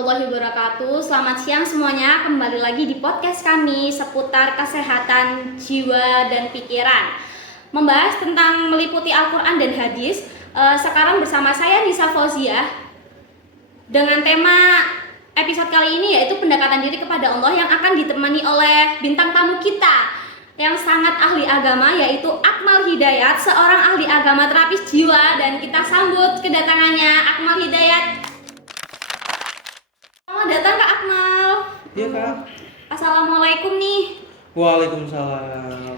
warahmatullahi wabarakatuh. Selamat siang semuanya. Kembali lagi di podcast kami seputar kesehatan jiwa dan pikiran. Membahas tentang meliputi Al-Quran dan hadis. Sekarang bersama saya Nisa Fauziah dengan tema episode kali ini yaitu pendekatan diri kepada Allah, yang akan ditemani oleh bintang tamu kita yang sangat ahli agama, yaitu Akmal Hidayat, seorang ahli agama terapis jiwa. Dan kita sambut kedatangannya Akmal Hidayat. Selamat datang Kak Akmal. Iya Kak. Assalamualaikum nih. Waalaikumsalam.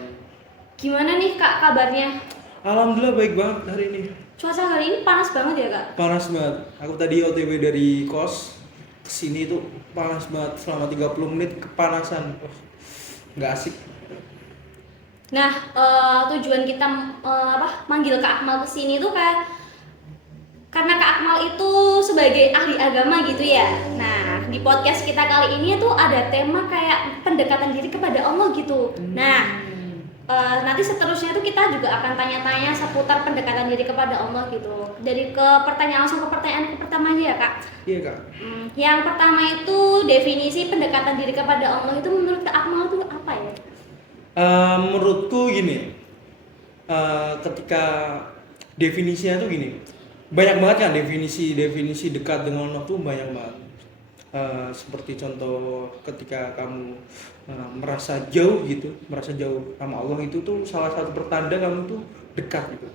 Gimana nih Kak kabarnya? Alhamdulillah baik banget hari ini. Cuaca hari ini panas banget ya Kak? Panas banget. Aku tadi OTW dari kos kesini tuh panas banget selama 30 menit kepanasan. Nggak asik. Nah, tujuan kita manggil Kak Akmal kesini tuh karena Kak Akmal itu sebagai ahli agama gitu ya. Nah, di podcast kita kali ini tuh ada tema kayak pendekatan diri kepada Allah gitu. Nah, nanti seterusnya tuh kita juga akan tanya-tanya seputar pendekatan diri kepada Allah gitu. Dari langsung ke pertanyaan pertama aja ya Kak. Iya Kak. Yang pertama itu definisi pendekatan diri kepada Allah itu menurut Kak Akmal tuh apa ya? Menurutku gini, ketika definisinya tuh gini, banyak banget kan definisi dekat dengan Allah tuh banyak banget. Seperti contoh ketika kamu merasa jauh sama Allah, itu tuh salah satu pertanda kamu tuh dekat gitu.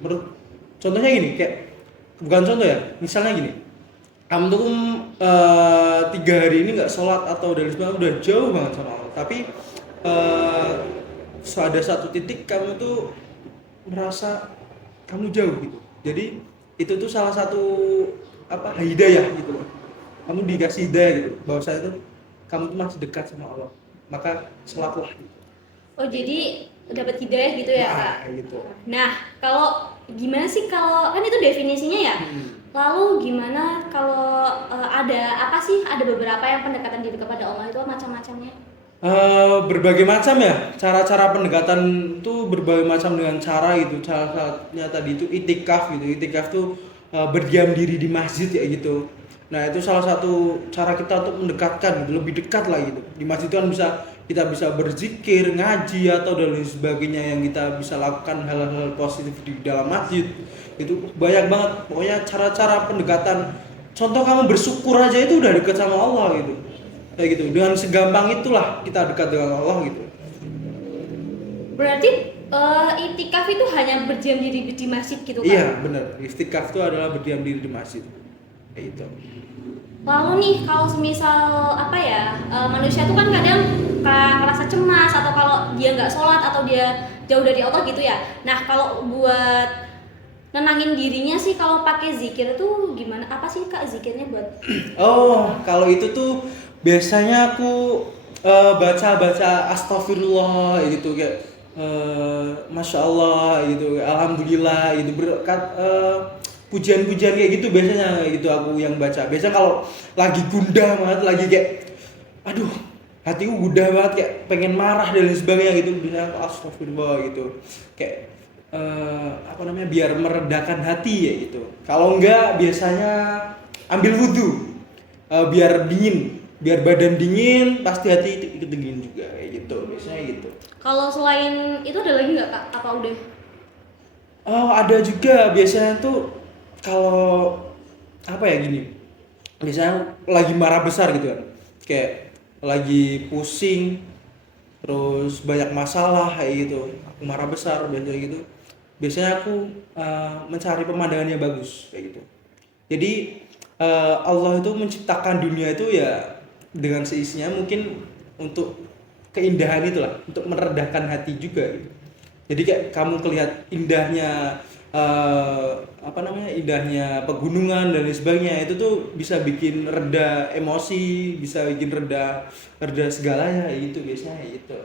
Contohnya gini, kayak bukan contoh ya, misalnya gini, kamu tuh 3 hari ini nggak sholat atau dari sebagainya, udah jauh banget sama Allah, tapi ada satu titik kamu tuh merasa kamu jauh gitu. Jadi itu tuh salah satu hidayah gitu loh. Kamu dikasih hidayah gitu, bahwa saya tuh kamu tuh masih dekat sama Allah, maka sholatlah gitu. Oh, jadi dapat hidayah gitu ya Kak? Gitu. Nah, gimana sih kalau kan itu definisinya ya? Lalu gimana kalau ada beberapa yang pendekatan diri kepada Allah itu macam-macamnya? Berbagai macam ya, cara-cara pendekatan tuh berbagai macam dengan cara gitu. Salah satunya tadi itu itikaf gitu. Itikaf tuh berdiam diri di masjid ya gitu. Nah, itu salah satu cara kita untuk mendekatkan gitu, lebih dekat lah gitu. Di masjid kan kita bisa berzikir, ngaji atau dan lain sebagainya yang kita bisa lakukan hal-hal positif di dalam masjid. Itu banyak banget. Pokoknya cara-cara pendekatan. Contoh kamu bersyukur aja itu udah dekat sama Allah gitu. Kayak gitu. Dengan segampang itulah kita dekat dengan Allah gitu. Berarti itikaf itu hanya berdiam diri di masjid gitu kan? Iya, benar. Itikaf itu adalah berdiam diri di masjid. Kayak gitu. Lalu nih kalau semisal manusia tuh kan kadang ngerasa cemas, atau kalau dia nggak sholat atau dia jauh dari Allah gitu ya. Nah, kalau buat nenangin dirinya sih kalau pakai zikir tuh gimana? Apa sih Kak zikirnya buat? Oh, kalau itu tuh biasanya aku baca astagfirullah gitu, kayak masya Allah gitu, alhamdulillah gitu, berkat pujian-pujian kayak gitu biasanya, kayak gitu aku yang baca. Biasanya kalau lagi gundah banget, lagi kayak aduh hatiku gundah banget, kayak pengen marah dan lain sebagainya gitu, biasanya aku astagfirullah gitu, kayak biar meredakan hati ya gitu. Kalau enggak biasanya ambil wudhu, biar badan dingin, pasti hati ikut dingin juga, kayak gitu biasanya gitu. Kalau selain itu ada lagi nggak Kak? Apa udah? Oh, ada juga biasanya tuh kalau gini, biasanya lagi marah besar gitu kan, kayak lagi pusing terus banyak masalah kayak gitu, aku marah besar biasanya gitu. Biasanya aku mencari pemandangan yang bagus kayak gitu. Jadi Allah itu menciptakan dunia itu ya dengan seisinya, mungkin untuk keindahan itulah, untuk meredakan hati juga gitu. Jadi kayak kamu kelihat indahnya indahnya pegunungan dan lain sebagainya, itu tuh bisa bikin reda emosi, bisa bikin reda segalanya gitu biasanya gitu.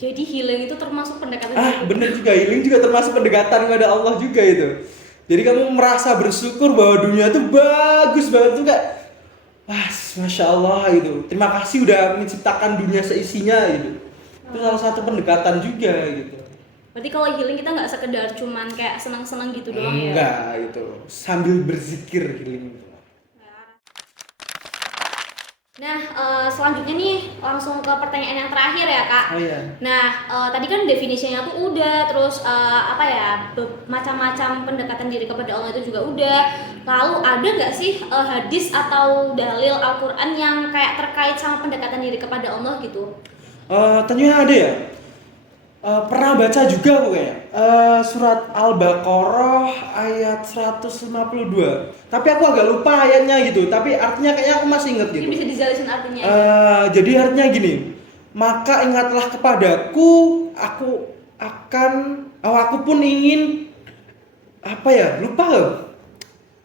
Jadi healing itu termasuk pendekatan Bener juga, healing juga termasuk pendekatan kepada Allah juga itu. Jadi kamu merasa bersyukur bahwa dunia tuh bagus banget tuh, kayak masya Allah gitu. Terima kasih udah menciptakan dunia seisinya gitu. Itu salah satu pendekatan juga gitu. Berarti kalau healing kita nggak sekedar cuman kayak senang-senang gitu doang ya? Enggak, itu sambil berzikir healing itu. Nah, selanjutnya nih langsung ke pertanyaan yang terakhir ya Kak. Oh iya. Nah, tadi kan definisinya tuh udah, terus apa ya, macam-macam pendekatan diri kepada Allah itu juga udah. Lalu ada nggak sih hadis atau dalil Al-Quran yang kayak terkait sama pendekatan diri kepada Allah gitu? Tentunya ada ya. Pernah baca juga aku kayaknya. Surat Al-Baqarah ayat 152. Tapi aku agak lupa ayatnya gitu. Tapi artinya kayaknya aku masih ingat gitu. Mungkin bisa dijelasin artinya. Jadi artinya gini. Maka ingatlah kepadaku, aku pun ingin apa ya? Lupa loh.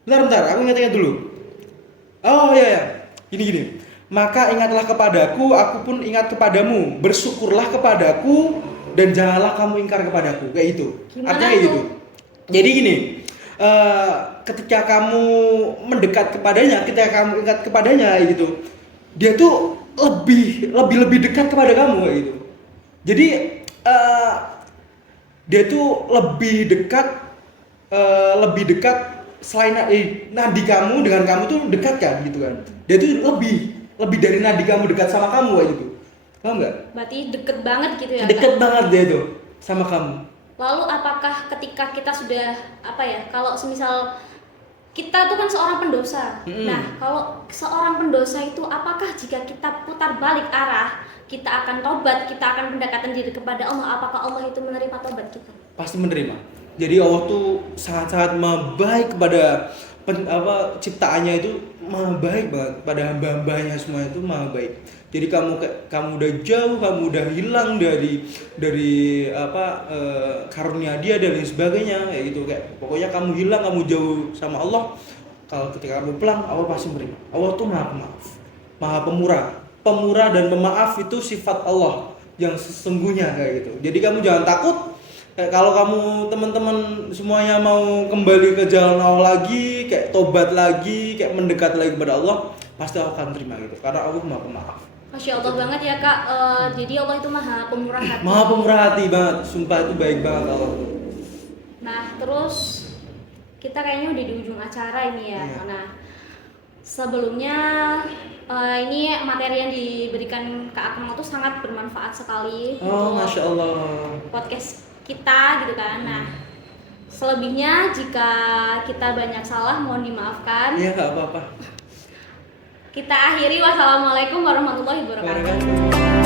Bentar, aku ingat-ingat dulu. Oh iya ya. Gini. Maka ingatlah kepadaku, aku pun ingat kepadamu. Bersyukurlah kepadaku dan janganlah kamu ingkar kepadaku. Kayak itu. Gimana Artinya kayak tuh? gitu. Jadi gini, ketika kamu mendekat kepadanya, ketika kamu ingat kepadanya gitu, dia tuh lebih dekat kepada kamu kayak gitu. Jadi eh, dia tuh lebih dekat selain nadi kamu dengan kamu tuh dekat kan gitu kan. Dia tuh lebih dari nadi kamu dekat sama kamu kayak gitu. Paham nggak? Berarti deket banget gitu ya Deket Kak? banget dia tuh sama kamu. Lalu apakah ketika kita sudah apa ya, kalau semisal kita tuh kan seorang pendosa. Nah, kalau seorang pendosa itu apakah jika kita putar balik arah, kita akan tobat, kita akan pendekatan diri kepada Allah, apakah Allah itu menerima tobat kita? Pasti menerima. Jadi Allah tuh sangat-sangat maha baik kepada ciptaannya itu, maha baik banget pada hamba-hambanya semua itu maha baik. Jadi kamu udah jauh, kamu udah hilang dari karunia dia dan lain sebagainya kayak gitu, kayak pokoknya kamu hilang, kamu jauh sama Allah. Kalau ketika kamu pulang, Allah pasti menerima. Allah tuh maha pemaaf, maha pemurah dan pemaaf, itu sifat Allah yang sesungguhnya kayak gitu. Jadi kamu jangan takut. Kalau kamu teman-teman semuanya mau kembali ke jalan Allah lagi, kayak tobat lagi, kayak mendekat lagi kepada Allah, pasti Allah akan terima gitu. Karena Allah maha pemaaf. Masya Allah banget ya Kak. Jadi Allah itu maha pemurah hati. Maha pemurah hati banget, sumpah itu baik banget Allah. Nah, terus kita kayaknya udah di ujung acara ini ya. Iya. Nah, sebelumnya ini materi yang diberikan Kak Akmal tuh sangat bermanfaat sekali Oh, untuk Masya Allah. podcast kita gitu kan. Nah, selebihnya jika kita banyak salah mohon dimaafkan. Iya, nggak apa-apa. Kita akhiri, wassalamualaikum warahmatullahi wabarakatuh. Wabarakatuh.